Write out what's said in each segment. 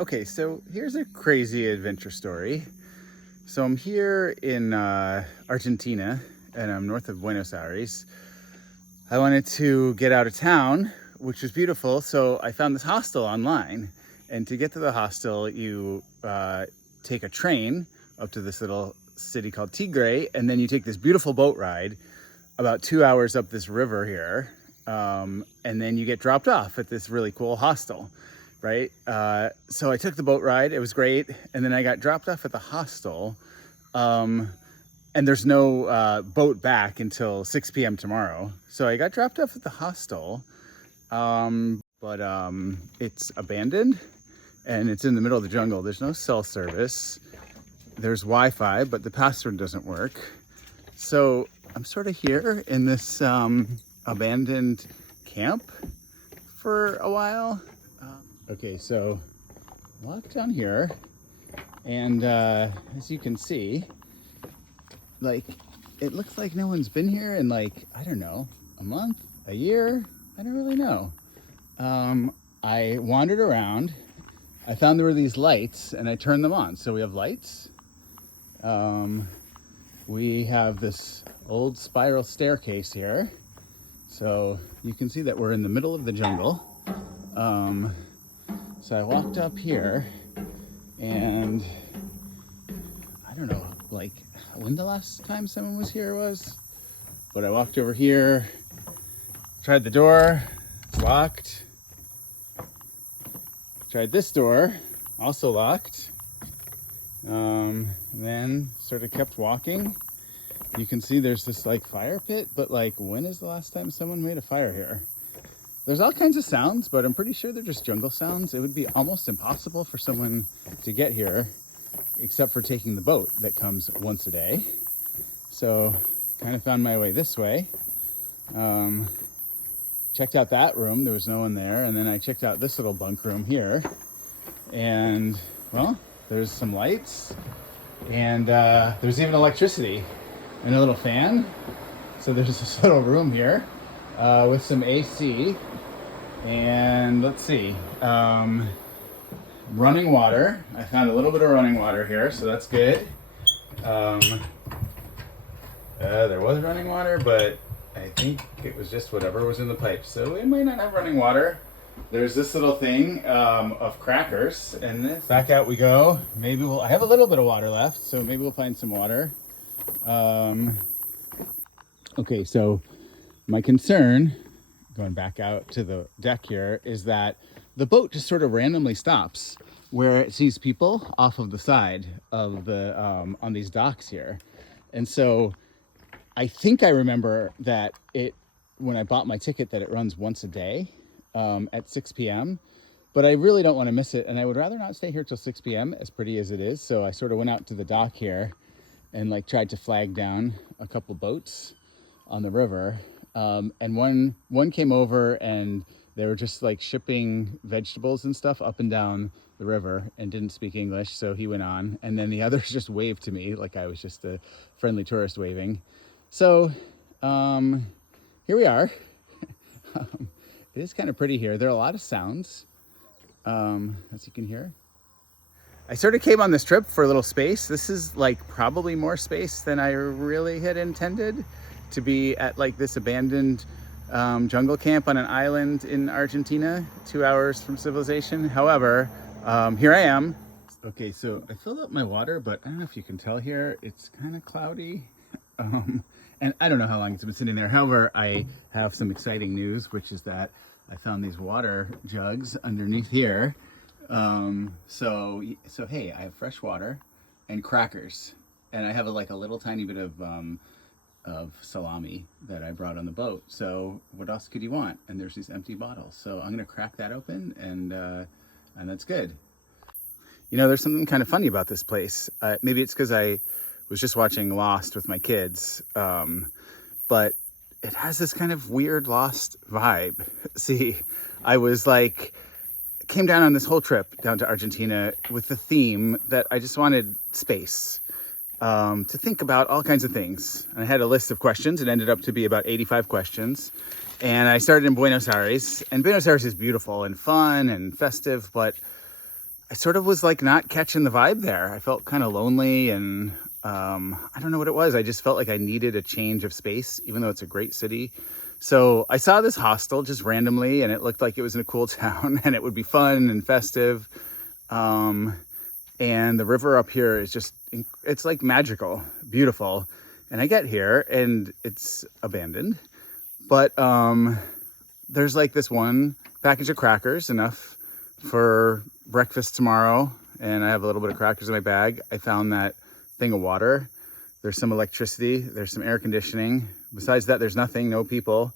Okay, so here's a crazy adventure story. So I'm here in Argentina, and I'm north of Buenos Aires. I wanted to get out of town, which was beautiful, so I found this hostel online. And to get to the hostel, you take a train up to this little city called Tigre, and then you take this beautiful boat ride about 2 hours up this river here, and then you get dropped off at this really cool hostel, right? So I took the boat ride. It was great, and then I got dropped off at the hostel, and there's no boat back until 6 p.m. tomorrow. So I got dropped off at the hostel, but it's abandoned, and it's in the middle of the jungle. There's no cell service. There's Wi-Fi, but the password doesn't work. So I'm sort of here in this abandoned camp for a while. Okay, so walk down here, and as you can see, like, it looks like no one's been here in, like, I don't know, a month, a year, I don't really know. I wandered around. I found there were these lights, and I turned them on. So we have lights. We have this old spiral staircase here. So you can see that we're in the middle of the jungle. So I walked up here, and I don't know, like, when the last time someone was here was, but I walked over here, tried the door, it's locked. Tried this door, also locked. And then sort of kept walking. You can see there's this like fire pit, but like, when is the last time someone made a fire here? There's all kinds of sounds, but I'm pretty sure they're just jungle sounds. It would be almost impossible for someone to get here, except for taking the boat that comes once a day. So kind of found my way this way. Checked out that room, there was no one there, and then I checked out this little bunk room here, and well, there's some lights, and there's even electricity and a little fan. So there's this little room here with some AC, and let's see, running water. I found a little bit of running water here, so that's good. There was running water, but I think it was just whatever was in the pipe. So we might not have running water. There's this little thing of crackers, and this. Back out we go. Maybe I have a little bit of water left, so maybe we'll find some water. Okay, so my concern, going back out to the deck here, is that the boat just sort of randomly stops where it sees people off of the side of the, on these docks here. And so I think I remember that when I bought my ticket, that it runs once a day at 6 p.m. But I really don't want to miss it, and I would rather not stay here till 6 p.m. as pretty as it is. So I sort of went out to the dock here and like tried to flag down a couple boats on the river. And one came over, and they were just like shipping vegetables and stuff up and down the river and didn't speak English, so he went on. And then the others just waved to me like I was just a friendly tourist waving. So here we are. It is kind of pretty here. There are a lot of sounds, as you can hear. I sort of came on this trip for a little space. This is like probably more space than I really had intended, to be at like this abandoned jungle camp on an island in Argentina, 2 hours from civilization. However, here I am. Okay, so I filled up my water, but I don't know if you can tell here, it's kind of cloudy. And I don't know how long it's been sitting there. However, I have some exciting news, which is that I found these water jugs underneath here. So hey, I have fresh water and crackers, and I have a little tiny bit of salami that I brought on the boat. So what else could you want? And there's these empty bottles. So I'm gonna crack that open, and that's good. You know, there's something kind of funny about this place. Maybe it's because I was just watching Lost with my kids, but it has this kind of weird Lost vibe. See, I was like, came down on this whole trip down to Argentina with the theme that I just wanted space to think about all kinds of things. And I had a list of questions. It ended up to be about 85 questions. And I started in Buenos Aires, and Buenos Aires is beautiful and fun and festive, but I sort of was like not catching the vibe there. I felt kind of lonely, and I don't know what it was. I just felt like I needed a change of space, even though it's a great city. So I saw this hostel just randomly, and it looked like it was in a cool town and it would be fun and festive. And the river up here is just, it's like magical, beautiful. And I get here and it's abandoned, but there's like this one package of crackers, enough for breakfast tomorrow, and I have a little bit of crackers in my bag. I found that thing of water. There's some electricity, there's some air conditioning. Besides that, there's nothing, no people.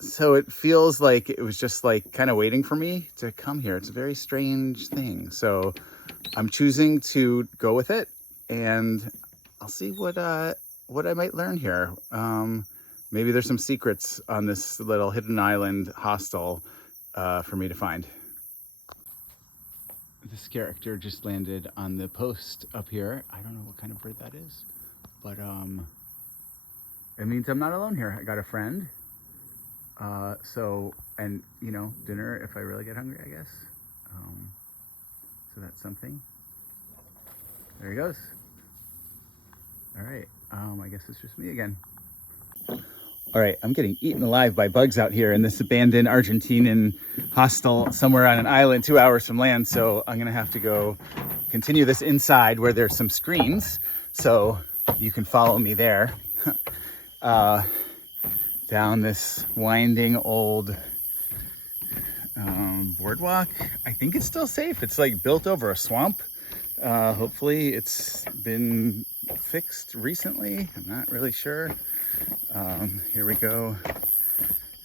So it feels like it was just like kind of waiting for me to come here. It's a very strange thing. So I'm choosing to go with it, and I'll see what I might learn here. Maybe there's some secrets on this little hidden island hostel for me to find. This character just landed on the post up here. I don't know what kind of bird that is, but it means I'm not alone here. I got a friend. And you know, dinner if I really get hungry, I guess. So that's something. There he goes. All right. I guess it's just me again. All right, I'm getting eaten alive by bugs out here in this abandoned Argentinian hostel somewhere on an island 2 hours from land. So I'm gonna have to go continue this inside where there's some screens, so you can follow me there. Down this winding old boardwalk. I think it's still safe. It's like built over a swamp. Hopefully it's been fixed recently. I'm not really sure. Here we go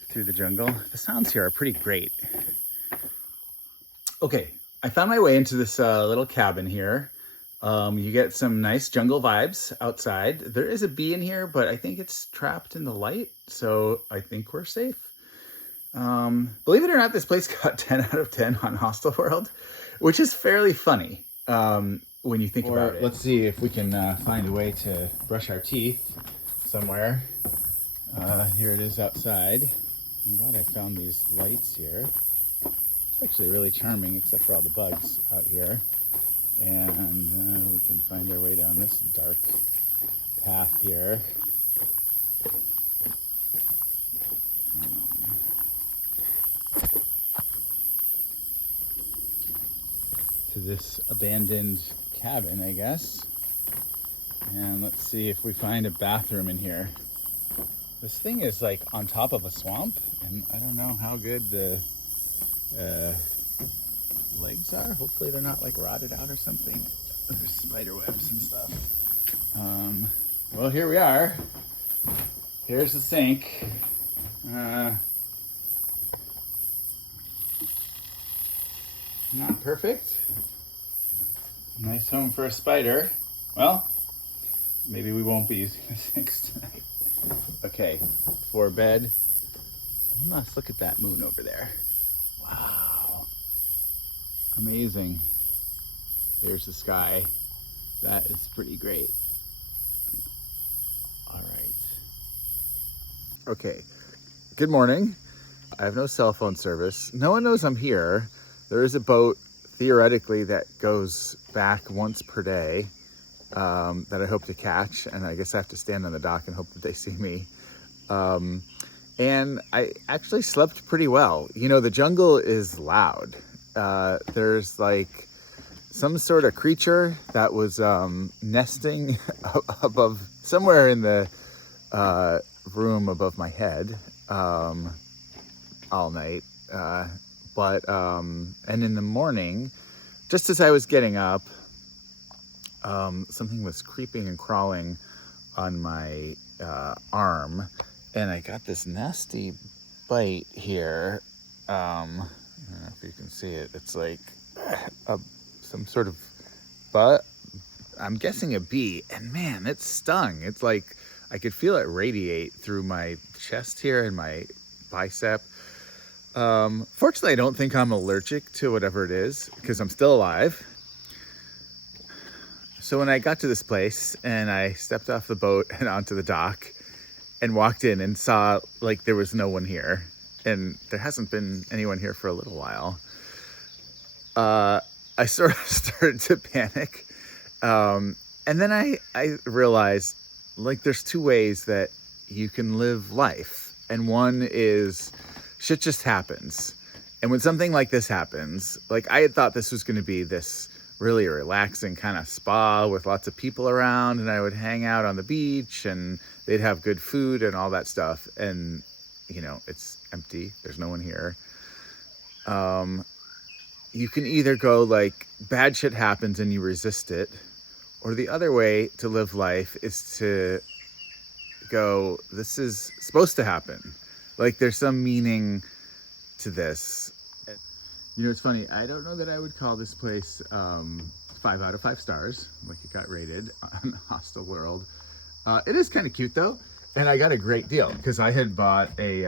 through the jungle. The sounds here are pretty great. Okay, I found my way into this little cabin here. You get some nice jungle vibes outside. There is a bee in here, but I think it's trapped in the light, so I think we're safe. Believe it or not, this place got 10 out of 10 on Hostel World, which is fairly funny when you think about it. Let's see if we can find a way to brush our teeth somewhere. Here it is outside. I'm glad I found these lights here. It's actually really charming, except for all the bugs out here. And we can find our way down this dark path here. To this abandoned cabin, I guess. And let's see if we find a bathroom in here. This thing is like on top of a swamp, and I don't know how good the legs are. Hopefully they're not like rotted out or something. There's spider webs and stuff. Well, here we are. Here's the sink. Not perfect. Nice home for a spider. Well, maybe we won't be using the sinks tonight. Okay, for bed. Let's look at that moon over there. Wow. Amazing. Here's the sky. That is pretty great. All right. Okay, good morning. I have no cell phone service. No one knows I'm here. There is a boat, theoretically, that goes back once per day that I hope to catch. And I guess I have to stand on the dock and hope that they see me. And I actually slept pretty well. You know, the jungle is loud. There's like some sort of creature that was nesting above, somewhere in the room above my head all night. And in the morning, just as I was getting up, something was creeping and crawling on my arm, and I got this nasty bite here. I don't know if you can see it. It's like some sort of I'm guessing a bee, and man, it stung. It's like I could feel it radiate through my chest here and my bicep. Fortunately, I don't think I'm allergic to whatever it is because I'm still alive. So when I got to this place and I stepped off the boat and onto the dock and walked in and saw like there was no one here, and there hasn't been anyone here for a little while, I sort of started to panic. And then I realized, like, there's two ways that you can live life. And one is shit just happens. And when something like this happens, like, I had thought this was going to be this really relaxing kind of spa with lots of people around, and I would hang out on the beach and they'd have good food and all that stuff. And, you know, it's empty. There's no one here. You can either go, like, bad shit happens and you resist it, or the other way to live life is to go, this is supposed to happen. Like, there's some meaning to this. You know, it's funny. I don't know that I would call this place 5 out of 5 stars, like it got rated on Hostel World. It is kind of cute, though. And I got a great deal because I had bought a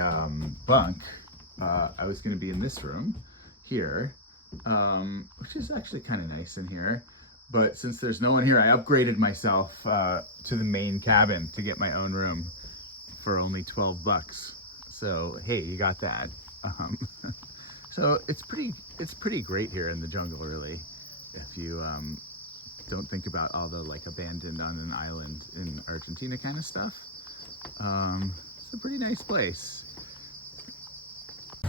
bunk. I was going to be in this room here, which is actually kind of nice in here. But since there's no one here, I upgraded myself to the main cabin to get my own room for only $12. So, hey, you got that. So it's pretty great here in the jungle, really, if you don't think about all the, like, abandoned on an island in Argentina kind of stuff. It's a pretty nice place. So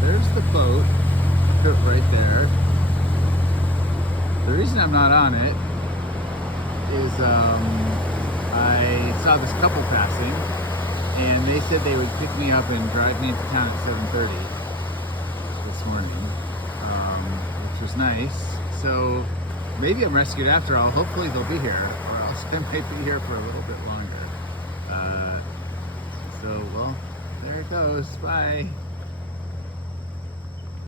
there's the boat right there. The reason I'm not on it is I saw this couple passing, and they said they would pick me up and drive me into town at 7:30 this morning, which was nice. So maybe I'm rescued after all. Hopefully they'll be here, or else I might be here for a little bit longer. So, well, there it goes. Bye.